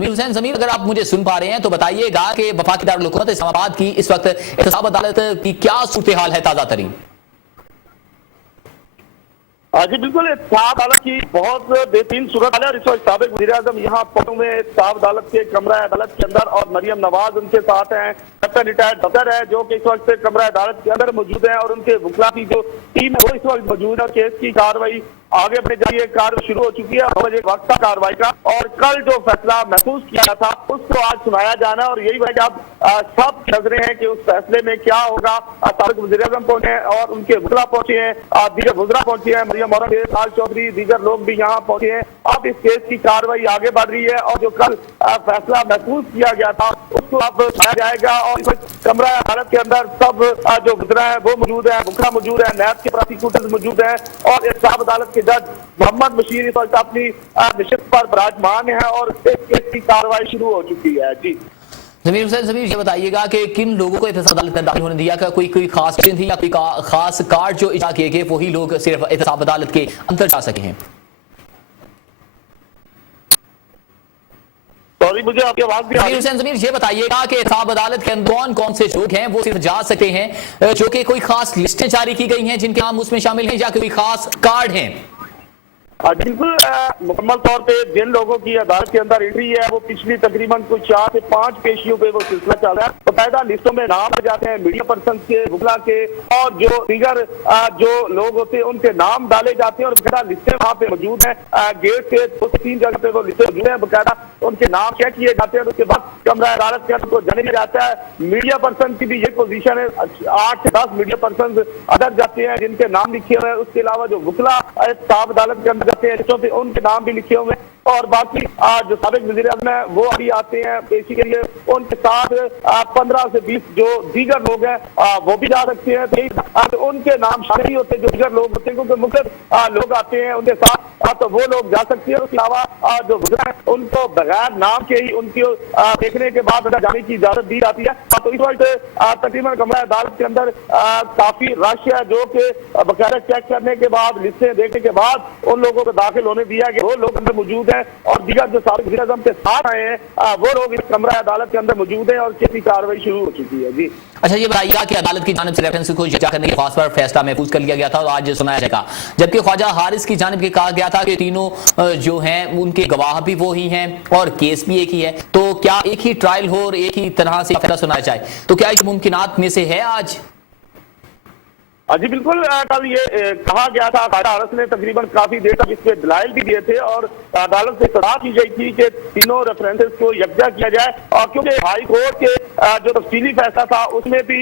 ضمیر حسین ضمیر، اگر آپ مجھے سن پا رہے ہیں تو بتائیے گا کہ وفاقی دارالحکومت اسلام آباد کی اس وقت احتساب عدالت کی کیا صورتحال ہے تازہ ترین؟ جی بالکل، احتساب عدالت کی بہت بہترین صورت ہے اور اس وقت سابق وزیر اعظم یہاں پٹنہ میں احتساب عدالت کے کمرہ عدالت کے اندر، اور مریم نواز ان کے ساتھ ہیں، کیپٹن ریٹائرڈ ظفر ہے جو کہ اس وقت کمرہ عدالت کے اندر موجود ہیں، اور ان کے وکلا کی جو ٹیم ہے وہ اس وقت موجود ہے، اور کیس کی کارروائی آگے بڑھ جائیے، کارروائی شروع ہو چکی ہے 9 بجے وقت تھا کارروائی کا، اور کل جو فیصلہ محفوظ کیا تھا اس کو آج سنایا جانا، اور یہی وجہ اب سب نظریں ہیں کہ اس فیصلے میں کیا ہوگا۔ سابق وزیر اعظم پہنچے ہیں اور ان کے وکلا پہنچے ہیں، دیگر وزراء پہنچے ہیں، مریم عورت اشفاق چودھری، دیگر لوگ بھی یہاں پہنچے ہیں۔ اب اس کیس کی کارروائی آگے بڑھ رہی ہے، اور جو کل فیصلہ محفوظ کیا گیا تھا اس کو اب سنایا جائے گا، اور اس وقت کمرہ عدالت کے اندر سب جو وزراء ہیں وہ موجود ہیں، وکلا موجود ہیں، نیب کے پراسیکیوٹرز موجود ہیں، اور احتساب عدالت کے جج محمد بشیر اس وقت اپنی نشست پر براجمان ہے، اور اس کیس کی کارروائی شروع ہو چکی ہے۔ جی ضمیر حسین ضمیر، یہ بتائیے گا کہ کن لوگوں کو احتساب عدالت میں داخل ہونے دیا، کہ کوئی خاص چیز تھی یا کوئی خاص کارڈ جو اجرا کیے گئے وہی لوگ صرف احتساب عدالت کے اندر جا سکے ہیں؟ سوری، مجھے آپ کی آواز بھی ضمیر حسین ضمیر، یہ بتائیے گا کہ احتساب عدالت کے اندر کون کون سے لوگ ہیں وہ صرف جا سکتے ہیں، جو کہ کوئی خاص لسٹیں جاری کی گئی ہیں جن کے نام اس میں شامل ہیں، یا کوئی خاص کارڈ ہیں؟ بالکل، مکمل طور پہ جن لوگوں کی عدالت کے اندر انٹری ہے وہ پچھلی تقریباً کوئی 4 سے 5 پیشیوں پہ وہ سلسلہ چل رہا ہے۔ باقاعدہ لسٹوں میں نام آ جاتے ہیں میڈیا پرسنز کے، وکلا کے، اور جو دیگر جو لوگ ہوتے ہیں ان کے نام ڈالے جاتے ہیں، اور باقاعدہ لسٹیں وہاں پہ موجود ہیں، گیٹ کے 2 سے 3 جگہ پہ وہ لسٹیں موجود ہیں، باقاعدہ ان کے نام چیک کیے جاتے ہیں، اور اس کے بعد کمرہ عدالت کے اندر کو جانے دیا جاتا ہے۔ میڈیا پرسن کی بھی یہ پوزیشن ہے، 8 سے 10 میڈیا پرسنز اندر جاتے ہیں جن کے نام لکھے ہوئے ہیں، اس کے علاوہ جو وکلا احتساب عدالت کے اندر جاتے ہیں ان کے نام بھی لکھے ہوئے ہیں، اور باقی جو سابق وزیر اعظم ہیں وہ ابھی آتے ہیں پیشی کے لیے، ان کے ساتھ 15 سے 20 جو دیگر لوگ ہیں وہ بھی جا سکتے ہیں، تو ان کے نام شامل نہیں ہوتے جو دیگر لوگ ہوتے ہیں، کیونکہ مختلف لوگ آتے ہیں ان کے ساتھ، تو وہ لوگ جا سکتے ہیں۔ اس کے علاوہ جو وزراء ہیں ان کو بغیر نام کے ہی ان کی دیکھنے کے بعد جانے کی اجازت دی جاتی ہے۔ تو اس وقت تقریباً کمرہ عدالت کے اندر کافی رش ہے، جو کہ باقاعدہ چیک کرنے کے بعد، لسٹیں دیکھنے کے بعد ان لوگوں کو داخل ہونے دیا کہ وہ لوگ اندر موجود ہیں، اور دیگر جو سابق وزیر اعظم کے ساتھ آئے ہیں وہ لوگ اس کمرہ عدالت کے اندر موجود ہیں، اور کیس کی کارروائی شروع ہو چکی ہے۔ جی اچھا، یہ بتائیے گا کہ عدالت کی جانب سے ریفرنس کو یکجا کرنے کے خاص پر فیصلہ محفوظ کر لیا گیا تھا اور آج سنایا جائے گا، جبکہ خواجہ حارث کی جانب سے کہا گیا تھا کہ تینوں جو ہیں ان کے گواہ بھی وہی ہیں اور کیس بھی ایک ہی ہے، تو کیا ایک ہی ٹرائل ہو اور ایک ہی طرح سے فیصلہ سنایا جائے، تو کیا یہ ممکنات میں سے ہے آج؟ جی بالکل، کل یہ کہا گیا تھا، خواجہ حارث نے تقریباً کافی دیر تک اس پہ دلائل بھی دیے تھے، اور عدالت سے اطلاع کی گئی تھی کہ تینوں ریفرنسز کو یکجا کیا جائے، اور کیونکہ ہائی کورٹ کے جو تفصیلی فیصلہ تھا اس میں بھی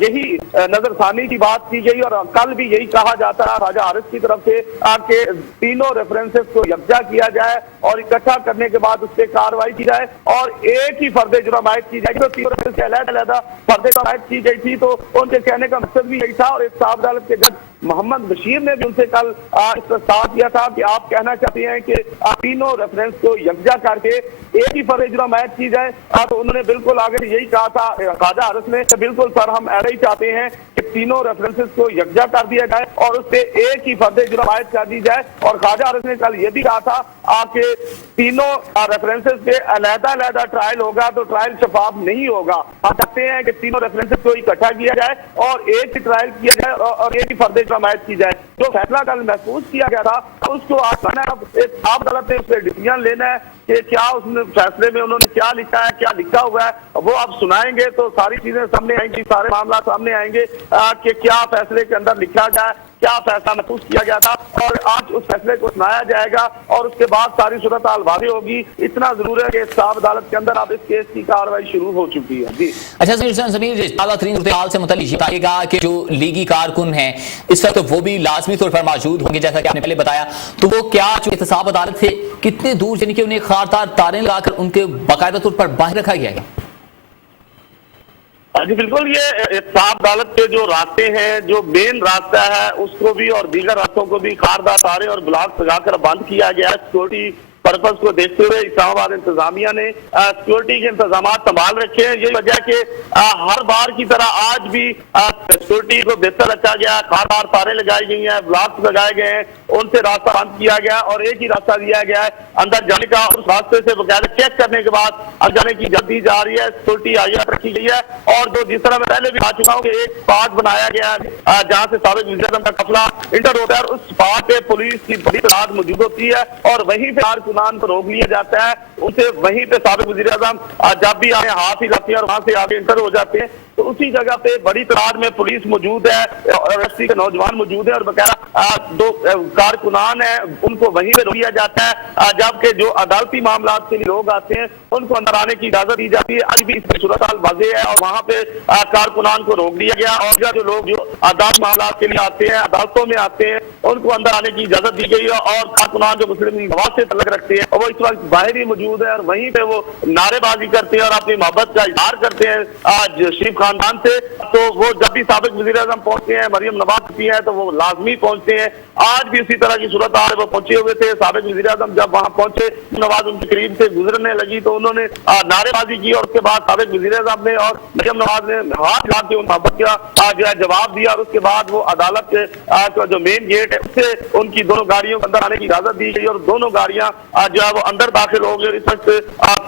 یہی نظر ثانی کی بات کی گئی، اور کل بھی یہی کہا جاتا ہے خواجہ حارث کی طرف سے کہ تینوں ریفرنسز کو یکجا کیا جائے اور اکٹھا کرنے کے بعد اس پہ کارروائی کی جائے، اور ایک ہی فرد جرم عائد کی جائے۔ تو تینوں ریفرنس سے علیحدہ فرد جرم عائد کی گئی تھی، تو ان کے کہنے کا مقصد بھی یہی تھا، اور احتساب عدالت کے جج محمد بشیر نے بھی ان سے کل استفسار کیا تھا کہ آپ کہنا چاہتے ہیں کہ تینوں ریفرنس کو یکجا کر کے ایک ہی فرد جرم عائد کی جائے، تو انہوں نے بالکل آگے یہی کہا تھا خواجہ حارث نے کہ بالکل سر ہم ایسا ہی چاہتے ہیں کہ تینوں ریفرنسز کو یکجا کر دیا جائے اور اس پہ ایک ہی فرد جرم عائد کر دی جائے، اور خواجہ حارث نے کل یہ بھی کہا تھا کہ تینوں ریفرنسز پہ علیحدہ ٹرائل ہوگا تو ٹرائل شفاف نہیں ہوگا، ہم چاہتے ہیں کہ تینوں ریفرنسز کو اکٹھا کیا جائے اور ایک ہی ٹرائل کیا جائے اور ایک ہی فرد جرم عائد کی جائے۔ جو فیصلہ کل محفوظ کیا گیا تھا اس کو آج احتساب عدالت نے اس پہ ڈیسیژن لینا ہے کہ کیا اس فیصلے میں انہوں نے کیا لکھا ہے، کیا لکھا ہوا ہے، وہ اب سنائیں گے تو ساری چیزیں سامنے آئیں گی، سارے معاملات سامنے آئیں گے کہ کیا فیصلے کے اندر لکھا گیا ہے، کیا فیصلہ محفوظ کیا گیا تھا، اور آج اس فیصلے کو سنایا جائے گا اور اس کے بعد ساری صورتحال واضح ہوگی۔ اتنا ضرور ہے کہ احتساب عدالت کے اندر اب اس کیس کی کارروائی شروع ہو چکی ہے۔ جی اچھا ضمیر، اعلیٰ ترین صورتحال سے متعلق یہ بتائیے گا کہ جو لیگی کارکن ہیں اس وقت وہ بھی لازمی طور پر موجود ہوں گے، جیسا کہ آپ نے پہلے بتایا، تو وہ کیا جو احتساب عدالت سے کتنے دور، یعنی کہ انہیں خاردار تاریں لگا کر ان کے باقاعدہ طور پر باہر رکھا گیا ہے؟ جی بالکل، یہ احتساب عدالت کے جو راستے ہیں، جو مین راستہ ہے اس کو بھی اور دیگر راستوں کو بھی خاردار تاریں اور بلاک لگا کر بند کیا گیا ہے۔ سیکورٹی पर्पज को देखते हुए इस्लामाबाद इंतजामिया ने सिक्योरिटी के इंतजाम संभाल रखे हैं। यही वजह कि हर बार की तरह आज भी सिक्योरिटी को बेहतर रखा गया, खार तारे लगाई गई हैं, ब्लॉक्स लगाए गए हैं, उनसे रास्ता बंद किया गया और एक ही रास्ता दिया गया है अंदर जाने का। उस रास्ते से बकायदा चेक करने के बाद अंदर जाने की जल्दी जा रही है, सिक्योरिटी आइए रखी गई है। और जो जिस तरह मैं पहले भी आ चुका हूँ कि एक स्पॉट बनाया गया है जहाँ से साबिक वज़ीर-ए-आज़म का काफिला इंटर होता है, और उस स्पॉट पे पुलिस की बड़ी तादाद मौजूद होती है और वहीं पे कारकुनान को रोक लिया जाता है। उनसे वहीं पे साबिक वज़ीर-ए-आज़म जब भी आए हाथ हिलाते हैं और वहां से आगे इंटर हो जाते हैं, तो उसी जगह पे बड़ी तादाद में पुलिस मौजूद है और एसपी के नौजवान मौजूद है और बकायदा दो कारकुनान है उनको वहीं पे रोक लिया जाता है। जबकि जो अदालती मामला के लिए लोग आते हैं उनको अंदर आने की इजाजत दी जाती है। आज भी इसकी सूरत हाल वाज़ेह है और वहां पे कारकुनान को रोक लिया गया और जो लोग जो अदालती मामला के लिए आते हैं, अदालतों में आते हैं, उनको अंदर आने की इजाजत दी गई है। और कारकुनान जो मुस्लिम लीग नवाज से तल्लुक रखते हैं वो इस वक्त बाहर ही मौजूद है और वहीं पे वो नारेबाजी करते हैं और अपनी मोहब्बत का इजहार करते हैं आज शरीफ खानदान से। तो वो जब भी साबिक वज़ीर-ए-आज़म पहुंचते हैं, मरियम नवाज होती है, तो वो लाजमी पहुंचते हैं। आज भी उसी तरह की सूरत हाल वो पहुंचे हुए थे। साबिक वज़ीर-ए-आज़म जब वहां पहुंचे, नवाज उनके करीब से गुजरने लगी तो उन्होंने नारेबाजी की और उसके बाद साबिक वज़ीर-ए-आज़म ने और मरियम नवाज ने हाथ ला के उन मोहब्बत का जो है जवाब दिया और उसके बाद वो अदालत के जो मेन गेट है उससे उनकी दोनों गाड़ियों के अंदर आने की इजाजत दी गई और दोनों गाड़ियां जो है वो अंदर दाखिल हो गई। इस वक्त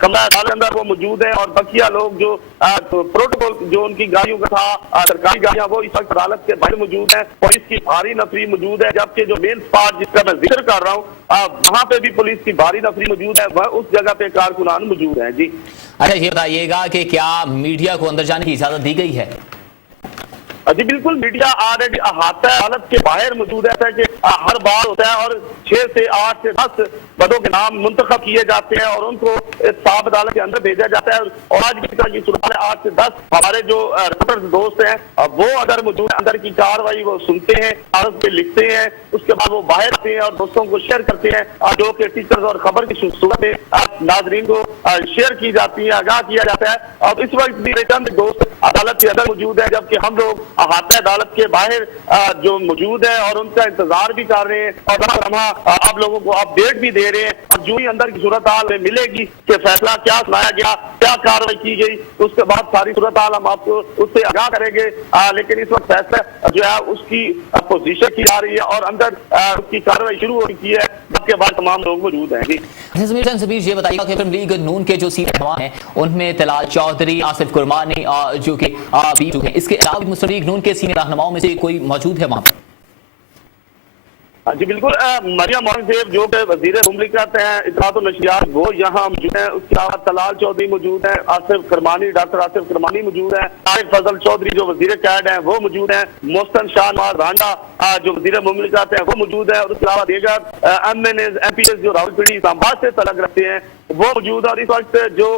कमरा अदालत के अंदर वो मौजूद है और बकिया लोग जो प्रोटोकॉल जो उनकी गाड़ियों का था, सरकारी गाड़ियां, वो इस वक्त अदालत के बाहर मौजूद है। पुलिस की भारी नफरी मौजूद है, जबकि जो मेन स्पॉट जिसका मैं जिक्र कर रहा हूँ वहां पे भी पुलिस की भारी नफरी मौजूद है, वह उस जगह पे कारकुनान मौजूद है। जी अच्छा, ये बताइएगा कि क्या मीडिया को अंदर जाने की इजाजत दी गई है? जी बिल्कुल, मीडिया ऑलरेडी अहाता अदालत के बाहर मौजूद है कि हर बार होता है और 6 से 8 से 10 पदों के नाम मुंतखब किए जाते हैं और उनको साफ अदालत के अंदर भेजा जाता है। और आज की तरह की सूरत है, 8 से 10 हमारे जो रिपोर्टर्स दोस्त हैं वो अगर मौजूद अंदर की कार्रवाई वो सुनते हैं, कागज पे लिखते हैं, उसके बाद वो बाहर आते हैं और दोस्तों को शेयर करते हैं, जो कि टीचर्स और खबर की सूरत में नाजरीन को शेयर की जाती है, आगाह किया जाता है। और इस वक्त भी चंद दोस्त अदालत के अंदर मौजूद है, जबकि हम लोग अहाता अदालत के बाहर जो मौजूद है और उनका इंतजार भी कर रहे हैं और हम आप लोगों को अपडेट भी दे रहे हैं। और जो ही अंदर की सूरत हाल में मिलेगी कि फैसला क्या सुनाया गया, क्या कार्रवाई की गई, उसके बाद सारी सूरत हाल हम आपको उससे आगाह करेंगे। लेकिन इस वक्त फैसला जो है उसकी पोजीशन की जा रही है और अंदर उसकी कार्रवाई शुरू हो चुकी है, जिसके बाद तमाम लोग मौजूद हैं। समीर, ये बताइएगा कि मुस्लिम लीग नून के जो सीनियर रहनुमा हैं उनमें तलाल चौधरी, आसिफ कुरमानी जो कि इसके अलावा मुस्लिम लीग नून के सीनियर रहनुमाओं में से कोई मौजूद है वहां पर? जी बिल्कुल, मरियम औरंगजेब जो कि वजीर मुमलिकत हैं इत्तलात और नशरियात, वो यहाँ मौजूद है। उसके अलावा तलाल चौधरी मौजूद है, आसिफ करमानी, डॉक्टर आसिफ करमानी मौजूद है, तारिक फजल चौधरी जो वजीर कैड हैं वो मौजूद है, मोहसन शाह नवाज रांझा जो वजीर मुमलिकत है वो मौजूद है। और उसके अलावा दीगर MPs जो रावलपिंडी इस्लामाबाद से तल्लुक रखते हैं वो मौजूद है। और इस वक्त जो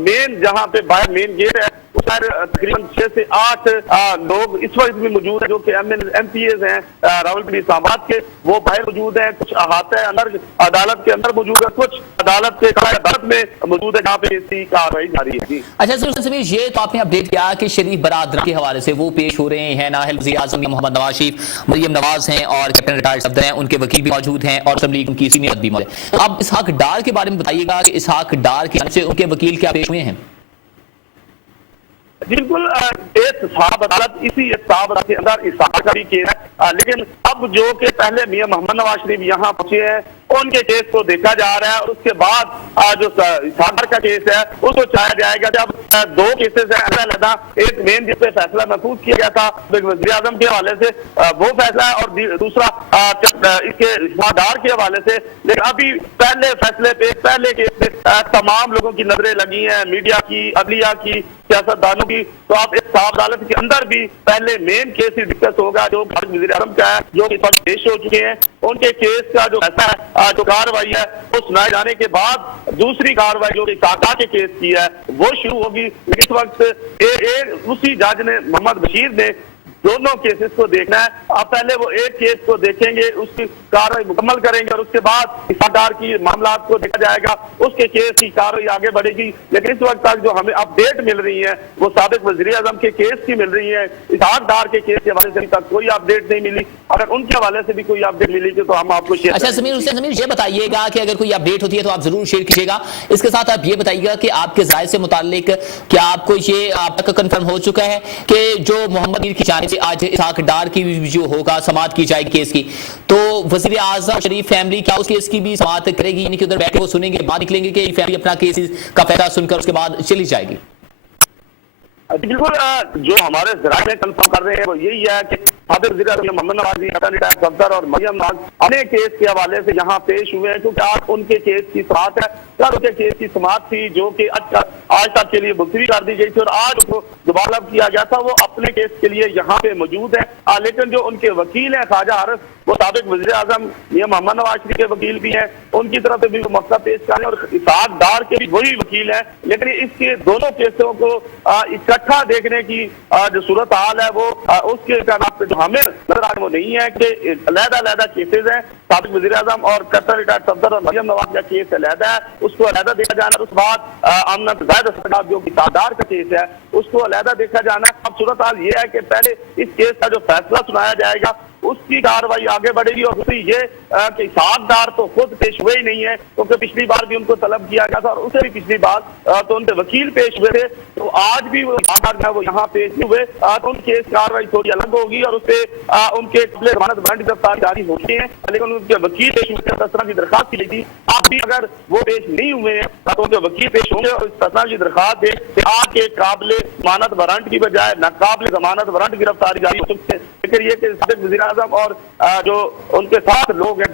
मेन जहाँ पे बाहर मेन गेट है तकरीबन 6 से 8 लोग इस वक्त भी मौजूद है जो कि MPs हैं रावलपिंडी इस्लामाबाद के, वो बाहर मौजूद है। कुछ अहाता अंदर अदालत के अंदर मौजूद है, कुछ अदालत के अदालत में मौजूद है जहाँ पे इसकी कार्रवाई जारी है। अच्छा समीर, ये तो आपने अपडेट किया कि शरीफ बरादरान के हवाले से वो पेश हो रहे हैं, नाहिल वज़ीर आज़म मोहम्मद नवाज शरीफ, मरियम नवाज हैं और कैप्टन रिटायर्ड सफदर हैं, उनके वकील भी मौजूद हैं और मुस्लिम लीग उनकी सीनियर भी मौजूद है। अब इसहाक डार के बारे में बताइएगा कि इसहाक डार की तरफ से उनके वकील क्या पेश हुए हैं? बिल्कुल, एक साहब अदालत इसी साहब अदालत के अंदर इसहाक का भी केस है, लेकिन अब जो कि पहले मियां मोहम्मद नवाज शरीफ यहाँ पहुंचे हैं उनके केस को देखा जा रहा है और उसके बाद जो इसहाक का केस है उसको चाहा जाएगा। जब 2 केसेस हैं अलग-अलग, एक मेन जिस पे फैसला महफूज किया गया था वज़ीर आज़म के हवाले से वो फैसला है और दूसरा इसके इसहाक के हवाले से। लेकिन अभी पहले फैसले पे पहले केस पे तमाम लोगों की नजरें लगी हैं, मीडिया की, अदलिया की, सियासतदानों की। तो आप इस साहब अदालत के अंदर भी पहले मेन केस ही डिस्कस होगा जो भारत वज़ीर आज़म का है, जो इस वक्त पेश हो चुके हैं। उनके केस का जो फैसला है, जो कार्रवाई है वो सुनाए जाने के बाद दूसरी कार्रवाई जो काका के केस की है वो शुरू होगी। इस वक्त उसी जज ने मोहम्मद बशीर ने दोनों केसेस को देखना है। अब पहले वो एक केस को देखेंगे, उसकी कार्रवाई मुकम्मल करेंगे और उसके बाद इसादार की मामलात को देखा जाएगा, उसके केस की कार्रवाई आगे बढ़ेगी। लेकिन इस वक्त तक जो हमें अपडेट मिल रही है वो साबिक वज़ीर आज़म के केस की मिल रही है। इसादार के केस के हवाले से अभी तक कोई अपडेट नहीं मिली। अगर उनके हवाले से भी कोई अपडेट मिलेगी तो हम आपको शेयर अच्छा समीर ये बताइएगा कि अगर कोई अपडेट होती है तो आप जरूर शेयर कीजिएगा। इसके साथ आप ये बताइएगा कि आपके राय से मुताल्लिक क्या आपको ये आप तक कंफर्म हो चुका है कि जो मोहम्मद मीर की जानिब से आज इसहाक डार की जो होगा समाअत की जाएगी केस की, तो वज़ीर आज़म शरीफ फैमिली क्या उस केस की भी समाअत करेगी, यानी कि उधर बैठ के वो सुनेंगे, बाद निकलेंगे कि फैमिली अपना केस का फैसला सुनकर उसके बाद चली जाएगी? बिल्कुल, जो हमारे ज़राए कंफर्म कर रहे हैं वो यही है कि साबिक वज़ीर आज़म मोहम्मद नवाज रिटायर्ड सफदर और मरियम नवाज अपने केस के हवाले से यहाँ पेश हुए हैं, क्योंकि आज उनके केस की समाअत है। कल उनके केस की समाअत थी जो कि आज तक के लिए मुलतवी कर दी गई थी और आज उसको दोबारा किया गया था। वो अपने केस के लिए यहाँ पे मौजूद है, लेकिन जो उनके वकील हैं ख्वाजा हारिस, वो साबिक वज़ीर आज़म मियां मोहम्मद नवाज शरीफ के वकील भी हैं, उनकी तरफ से भी मसला पेश करें और इसहाक डार के भी वही वकील हैं। लेकिन इसके दोनों केसों को इकट्ठा देखने की जो सूरत हाल है वो उसके जो हमें नजर आ वो नहीं है कि अलग-अलग केसेज हैं। साबिक वज़ीर आज़म और कर्नल रिटायर्ड सफदर और मरियम नवाज का केस अलहदा है, उसको अलहदा देखा जाना। उस बाद अमनत ज़ाहिद असद जो इसादार का केस है उसको अलहदा देखा जाना। अब सूरत हाल ये है कि पहले इस केस का जो फैसला सुनाया जाएगा उसकी कार्रवाई आगे बढ़ेगी। और दूसरी ये कि इसहाक डार तो खुद पेश हुए ही नहीं है, क्योंकि पिछली बार भी उनको तलब किया गया था और उसे भी पिछली बार तो उनके वकील पेश हुए थे, तो आज भी वो वो यहाँ पेश नहीं हुए, तो उनकी केस कार्रवाई थोड़ी अलग होगी और उससे उनके जमानत वारंट गिरफ्तारी जारी होती है। लेकिन उनके वकील पेश हुए तसरा की दरखास्त की गई थी, आप भी अगर वो पेश नहीं हुए हैं तो उनके वकील पेश होंगे और इस तसरा की दरखास्त दे कि आपके काबिल जमानत वारंट की बजाय नाकाबिल जमानत वारंट गिरफ्तारी जारी हो सकते हैं। लेकिन ये कि साबिक वज़ीर आज़म और जो उनके साथ लोग हैं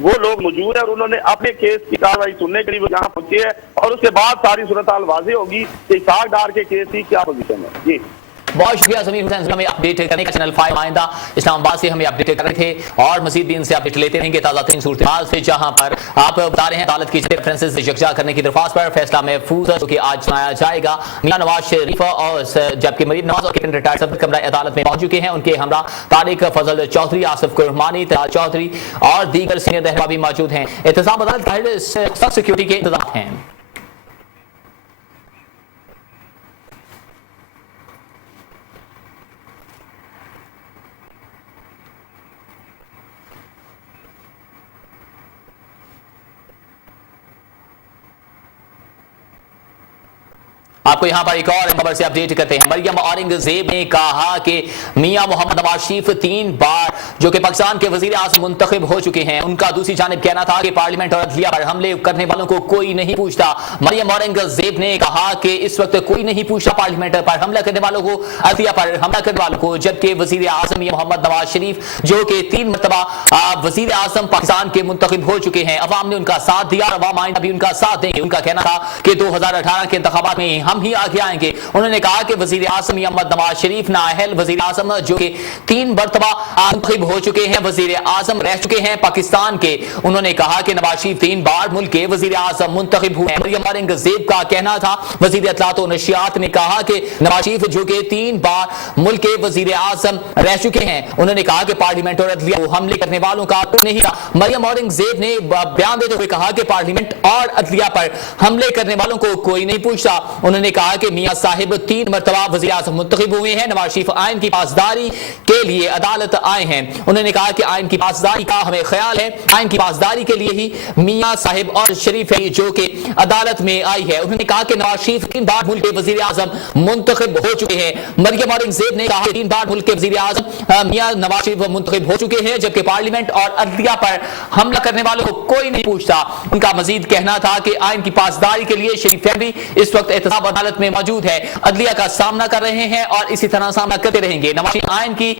वो लोग मौजूद है और उन्होंने अपने केस की कार्रवाई सुनने के लिए वो यहाँ पहुंचे हैं और उसके बाद सारी सूरत हाल वाज़ेह होगी कि इसहाक डार के केस की क्या पोजीशन है। जी बहुत शुक्रिया समीर हुसैन, हमें अपडेट करने का। चैनल 5 आइंदा इस्लामाबाद से हमें अपडेट कर रहे थे और मजीद भी इनसे अपडेट लेते रहेंगे ताज़ा तरीन सूरत हाल से, जहां पर आप बता रहे हैं अदालत की रेफरेंसेस यकजा करने की दरख्वास्त पर फैसला महफूज है जो कि आज सुनाया जाएगा। मियां नवाज शरीफ और जबकि मरीम नवाज और कैप्टन रिटायर्ड सफदर कमरा अदालत में पहुंच चुके हैं। उनके हमरा तारिक फजल चौधरी, आसिफ कुरमानी, तलाल चौधरी और दीगर सीनियर रहनुमा भी मौजूद हैं। इंतजाम अदालत सख्त सिक्योरिटी के इंतजाम हैं। आपको यहां पर एक और खबर से अपडेट करते हैं। मरियम औरंगजेब ने कहा कि मियां मोहम्मद नवाज शरीफ 3 बार जो कि पाकिस्तान के वजीर आज़म मुंतखब हो चुके हैं, उनका दूसरी जानिब कहना था कि पार्लियामेंट और अदलिया पर हमले करने वालों को कोई नहीं पूछता। मरियम औरंगजेब ने कहा कि इस वक्त कोई नहीं पूछता पार्लियामेंट पर हमला करने वालों को, अदलिया पर हमला करने वालों को, जबकि वजीर आज़म मियां मोहम्मद नवाज शरीफ जो कि 3 मरतबा वजीर आज़म पाकिस्तान के मुंतखब हो चुके हैं, अवाम ने उनका साथ दिया और अवाम आइंदा भी उनका साथ देंगे। उनका कहना था कि 2018 के इंतखाबात में हम ही आगे आएंगे। उन्होंने कहा कि वजीर आज़म मोहम्मद नवाज शरीफ नाअहल वजीर आज़म जो कि 3 मरतबा मुंतखब हो चुके हैं, वजीर आज़म रह चुके हैं पाकिस्तान के। उन्होंने कहा कि नवाज शरीफ 3 बार मुल्क के वजीर आज़म मुंतखब हुए हैं। मरियम औरंगजेब का कहना था, वजीर इत्तलात व नशियात ने कहा कि नवाज शरीफ जो कि 3 बार मुल्क के वजीर आज़म रह चुके हैं, उन्होंने कहा कि पार्लियामेंट और अदलिया को हमले करने वालों का नहीं था। मरियम औरंगजेब ने बयान देते हुए कहा कि पार्लियामेंट और अदलिया पर हमले करने वालों को कोई नहीं पूछता। उन्होंने कहा कि मियां साहिब 3 मरतबा वज़ीर आज़म मुंतखब हुए हैं, नवाज शरीफ आइन की पासदारी के लिए अदालत आए हैं। उन्होंने कहा कि आइन की पासदारी का हमें ख्याल है, आइन की पासदारी के लिए ही मियां साहिब और शरीफ है जो कि अदालत में आई है। उन्होंने कहा कि नवाज शरीफ 3 बार मुल्क के वज़ीर आज़म मुंतखब हो चुके हैं। मरियम औरंगजेब ने कहा कि 3 बार मुल्क के वज़ीर आज़म मियां नवाज शरीफ मुंतखब हो चुके हैं, जबकि पार्लियामेंट और अदलिया पर हमला करने वालों को कोई नहीं पूछता। उनका मजीद कहना था कि आइन की पासदारी के लिए शरीफ फैमिली इस वक्त एहतसाब अदालत में मौजूद है, अदलिया का सामना कर रहे हैं और इसी तरह सामना करते रहेंगे। नवाज शरीफ आइन की